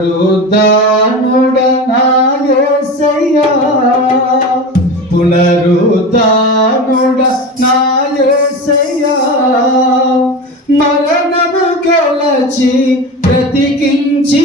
పునరుద్ధానుడ నాయసయ్యా మరణము కలచి బ్రతికించి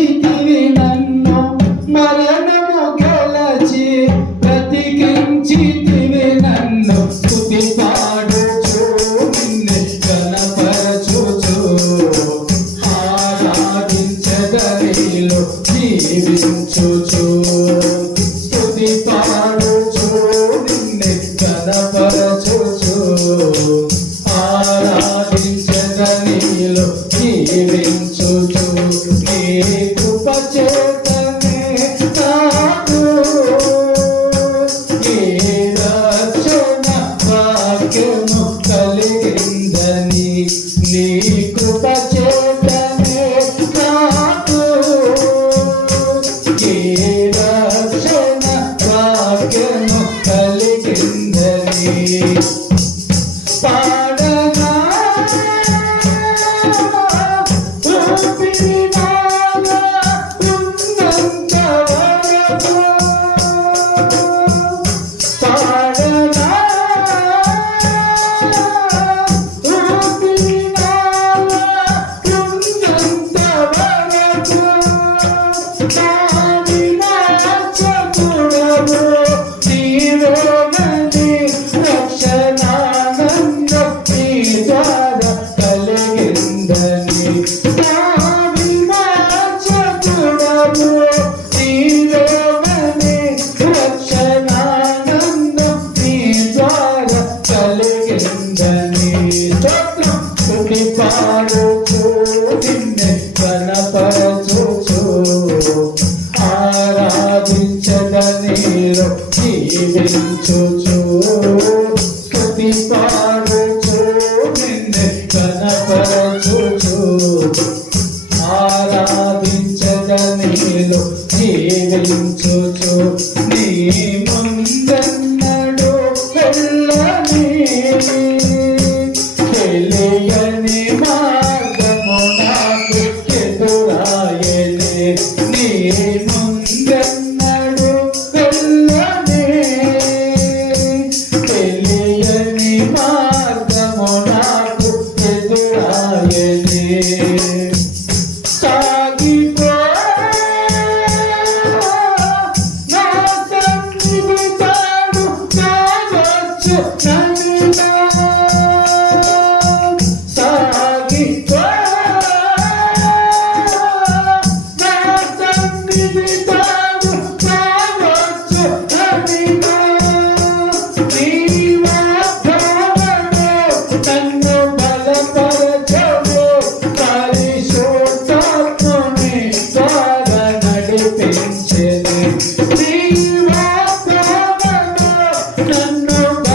కనపరచుచు ఆరాధించక నేను జీవించుచు నీ ముందన్నడు వెళ్ళని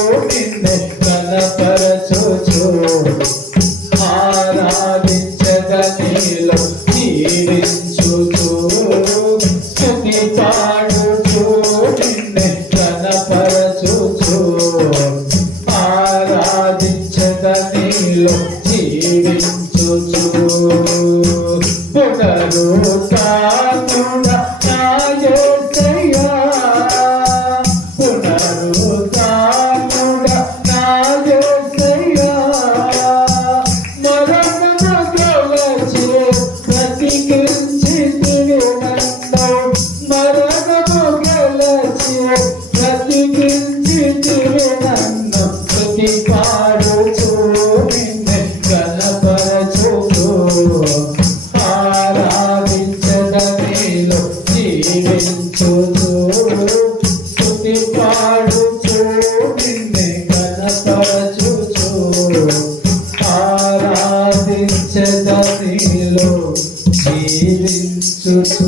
Holiness నిన్నే కనపరచుచు ఆరాధించద జీవించుచు